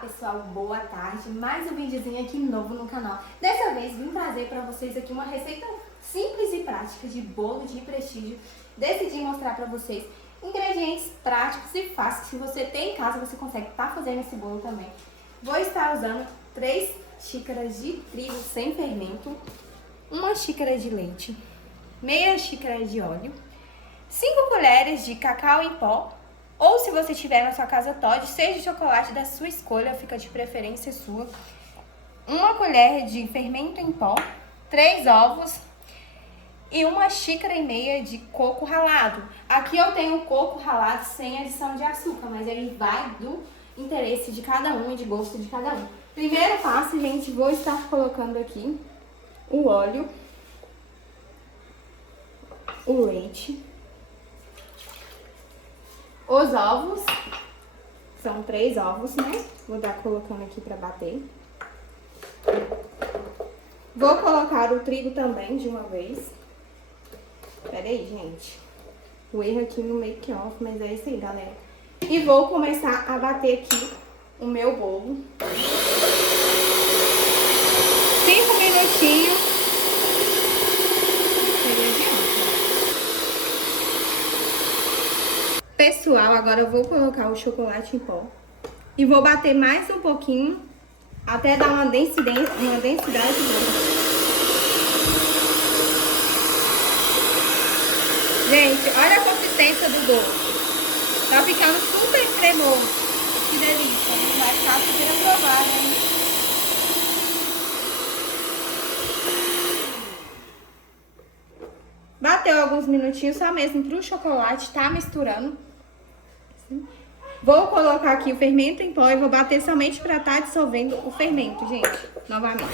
pessoal, boa tarde, mais um videozinho aqui novo no canal. Dessa vez vim trazer para vocês aqui uma receita simples e prática de bolo de prestígio. Decidi mostrar para vocês ingredientes práticos e fáceis. Se você tem em casa, você consegue estar fazendo esse bolo também. Vou estar usando 3 xícaras de trigo sem fermento, 1 xícara de leite, meia xícara de óleo, 5 colheres de cacau em pó, ou se você tiver na sua casa Toddy, seja chocolate da sua escolha, fica de preferência sua. 1 colher de fermento em pó, 3 ovos e 1 xícara e meia de coco ralado. Aqui eu tenho coco ralado sem adição de açúcar, mas aí vai do interesse de cada um e de gosto de cada um. Primeiro passo, gente, vou estar colocando aqui o óleo, o leite, os ovos, são 3 ovos, né? Vou estar colocando aqui para bater. Vou colocar o trigo também de uma vez. Pera aí, gente. O erro aqui no make-off, mas é isso aí, galera. E vou começar a bater aqui o meu bolo. 5 minutinhos. Pessoal, agora eu vou colocar o chocolate em pó e vou bater mais um pouquinho até dar uma densidade boa. Gente, olha a consistência do bolo. Tá ficando super cremoso. Que delícia, né? Vai ficar super aprovado, hein? Bateu alguns minutinhos só mesmo pro chocolate tá misturando. Vou colocar aqui o fermento em pó e vou bater somente para estar dissolvendo o fermento, gente. Novamente.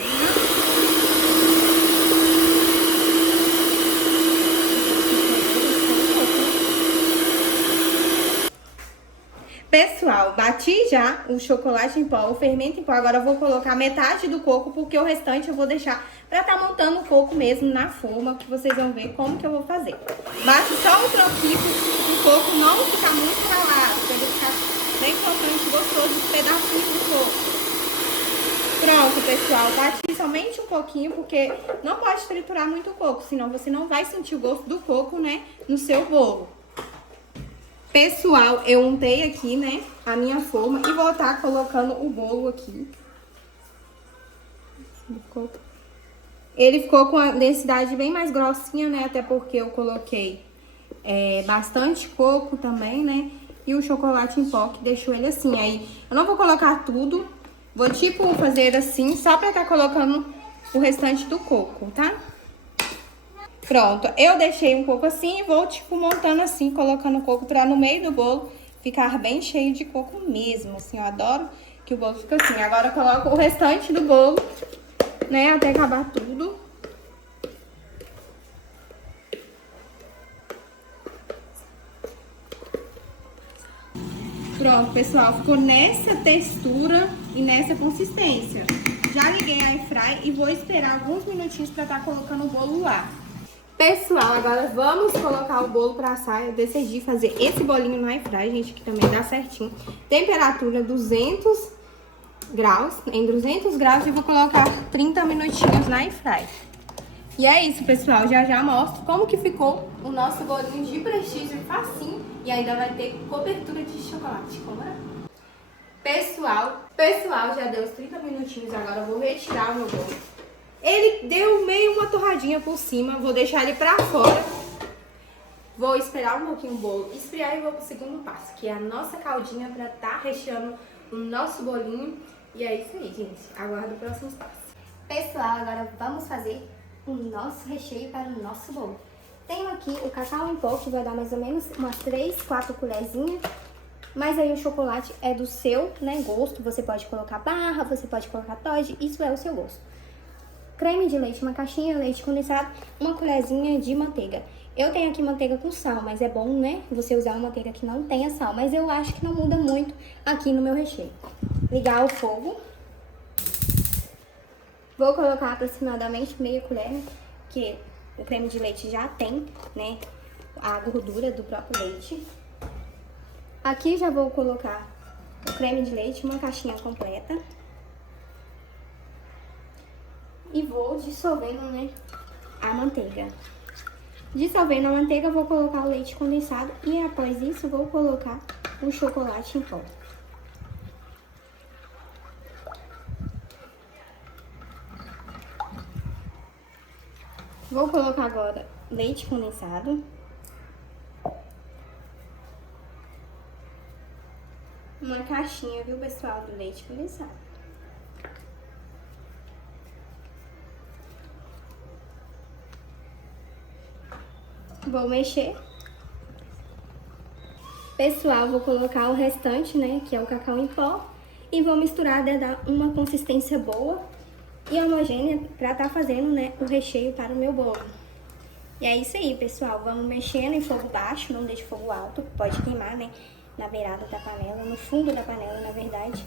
Pessoal, bati já o chocolate em pó, o fermento em pó. Agora eu vou colocar metade do coco, porque o restante eu vou deixar pra estar montando o coco mesmo na forma, que vocês vão ver como que eu vou fazer. Bate só um tronquinho pro coco não ficar muito ralado, pra ele ficar bem crocante, gostoso, os pedacinhos do coco. Pronto, pessoal, bati somente um pouquinho, porque não pode triturar muito o coco, senão você não vai sentir o gosto do coco, né, no seu bolo. Pessoal, eu untei aqui, né, a minha forma e vou estar colocando o bolo aqui. Ele ficou com a densidade bem mais grossinha, né, até porque eu coloquei bastante coco também, né, e o chocolate em pó que deixou ele assim. Aí, eu não vou colocar tudo, vou tipo fazer assim, só pra estar colocando o restante do coco, tá? Pronto, eu deixei um pouco assim e vou, tipo, montando assim, colocando o coco pra no meio do bolo ficar bem cheio de coco mesmo, assim, eu adoro que o bolo fica assim. Agora eu coloco o restante do bolo, né, até acabar tudo. Pronto, pessoal, ficou nessa textura e nessa consistência. Já liguei a airfry e vou esperar alguns minutinhos pra estar colocando o bolo lá. Pessoal, agora vamos colocar o bolo pra assar. Eu decidi fazer esse bolinho no airfry, gente, que também dá certinho. Temperatura 200 graus, em 200 graus, e vou colocar 30 minutinhos na airfry. E é isso, pessoal, já mostro como que ficou o nosso bolinho de prestígio facinho e ainda vai ter cobertura de chocolate. Como é? Pessoal, já deu os 30 minutinhos, agora eu vou retirar o meu bolo. Ele deu meio uma torradinha por cima, vou deixar ele pra fora. Vou esperar um pouquinho o bolo esfriar e vou pro segundo passo, que é a nossa caldinha pra estar recheando o nosso bolinho. E é isso aí, gente. Aguardo o próximo passo. Pessoal, agora vamos fazer o nosso recheio para o nosso bolo. Tenho aqui o cacau em pó, que vai dar mais ou menos umas 3, 4 colherzinhas. Mas aí o chocolate é do seu, né, gosto. Você pode colocar barra, você pode colocar Toddy, isso é o seu gosto. Creme de leite, uma caixinha, leite condensado, uma colherzinha de manteiga. Eu tenho aqui manteiga com sal, mas é bom, né, você usar uma manteiga que não tenha sal. Mas eu acho que não muda muito aqui no meu recheio. Ligar o fogo. Vou colocar aproximadamente meia colher, que o creme de leite já tem, né, a gordura do próprio leite. Aqui já vou colocar o creme de leite, uma caixinha completa. E vou dissolvendo, né, a manteiga. Dissolvendo a manteiga, vou colocar o leite condensado e após isso vou colocar o chocolate em pó. Vou colocar agora leite condensado. Uma caixinha, viu, pessoal, do leite condensado. Vou mexer. Pessoal, vou colocar o restante, né, que é o cacau em pó. E vou misturar até dar uma consistência boa e homogênea pra tá fazendo, né, o recheio para o meu bolo. E é isso aí, pessoal. Vamos mexendo em fogo baixo, não deixe fogo alto, pode queimar, né, na beirada da panela, no fundo da panela, na verdade.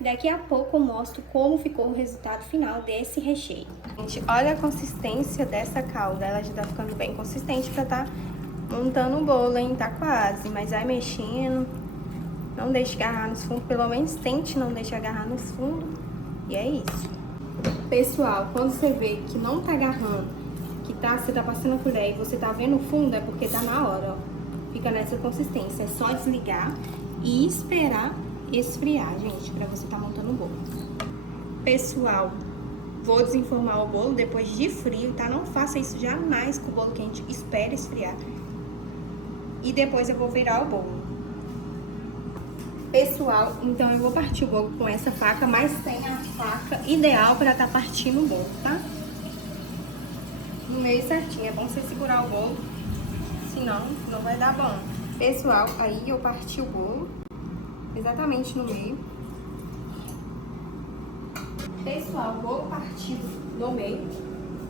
Daqui a pouco eu mostro como ficou o resultado final desse recheio. Gente, olha a consistência dessa calda, ela já tá ficando bem consistente pra tá montando o bolo, hein? Tá quase, mas vai mexendo, não deixe agarrar nos fundos, pelo menos tente não deixar agarrar nos fundos, e é isso. Pessoal, quando você vê que não tá agarrando, que você tá passando a colher e você tá vendo o fundo, é porque tá na hora, ó. Fica nessa consistência, é só desligar e esperar esfriar, gente, pra você tá montando o bolo. Pessoal, vou desenformar o bolo depois de frio, tá? Não faça isso jamais com o bolo quente, espere esfriar. E depois eu vou virar o bolo. Pessoal, então eu vou partir o bolo com essa faca, mas tem a faca ideal pra tá partindo o bolo, tá? No meio certinho, é bom você segurar o bolo, senão não vai dar bom. Pessoal, aí eu parti o bolo exatamente no meio. Pessoal, o bolo partido no meio.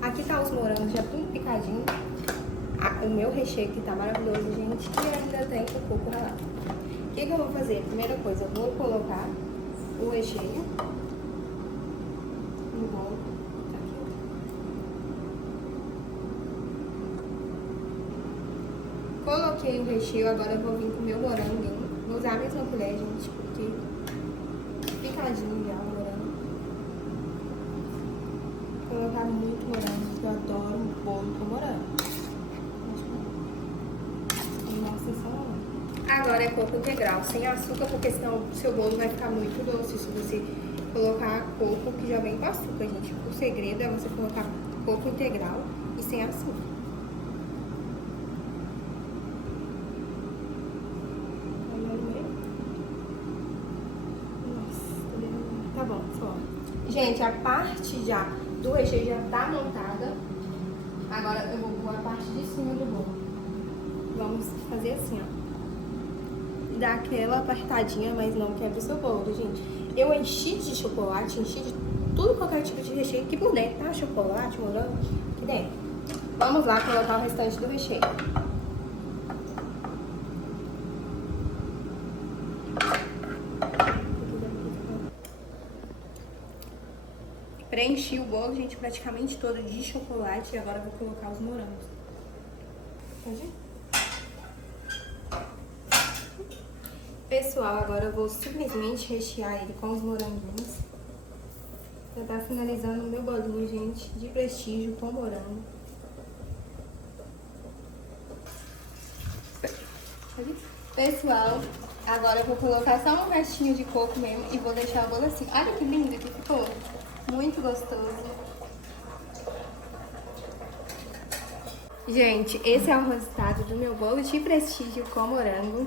Aqui tá os morangos já tudo picadinho. O meu recheio que tá maravilhoso, gente. E ainda tem o coco ralado. O que eu vou fazer? Primeira coisa, eu vou colocar o recheio no bolo. Tá aqui. Coloquei o recheio, agora eu vou vir com o meu moranguinho. Vou usar a mesma colher, gente, porque picadinho já o morango. Vou colocar muito morango, eu adoro um bolo com morango. Nossa, só. Agora é coco integral, sem açúcar, porque senão o seu bolo vai ficar muito doce se você colocar coco que já vem com açúcar, gente. O segredo é você colocar coco integral e sem açúcar. Tá bom, só. Gente, a parte já do recheio já tá montada. Agora eu vou pôr a parte de cima do bolo. Vamos fazer assim, ó. Dar aquela apertadinha, mas não quebra o seu bolo, gente. Eu enchi de chocolate, enchi de tudo qualquer tipo de recheio aqui por dentro, tá? Chocolate, morango, aqui dentro. Vamos lá colocar o restante do recheio. Preenchi o bolo, gente, praticamente todo de chocolate. E agora eu vou colocar os morangos. Pode ir? Pessoal, agora eu vou simplesmente rechear ele com os moranguinhos. Já tá finalizando o meu bolinho, gente, de prestígio com morango. Pessoal, agora eu vou colocar só um restinho de coco mesmo e vou deixar o bolo assim. Olha que lindo que ficou. Muito gostoso. Gente, esse é o resultado do meu bolo de prestígio com morango.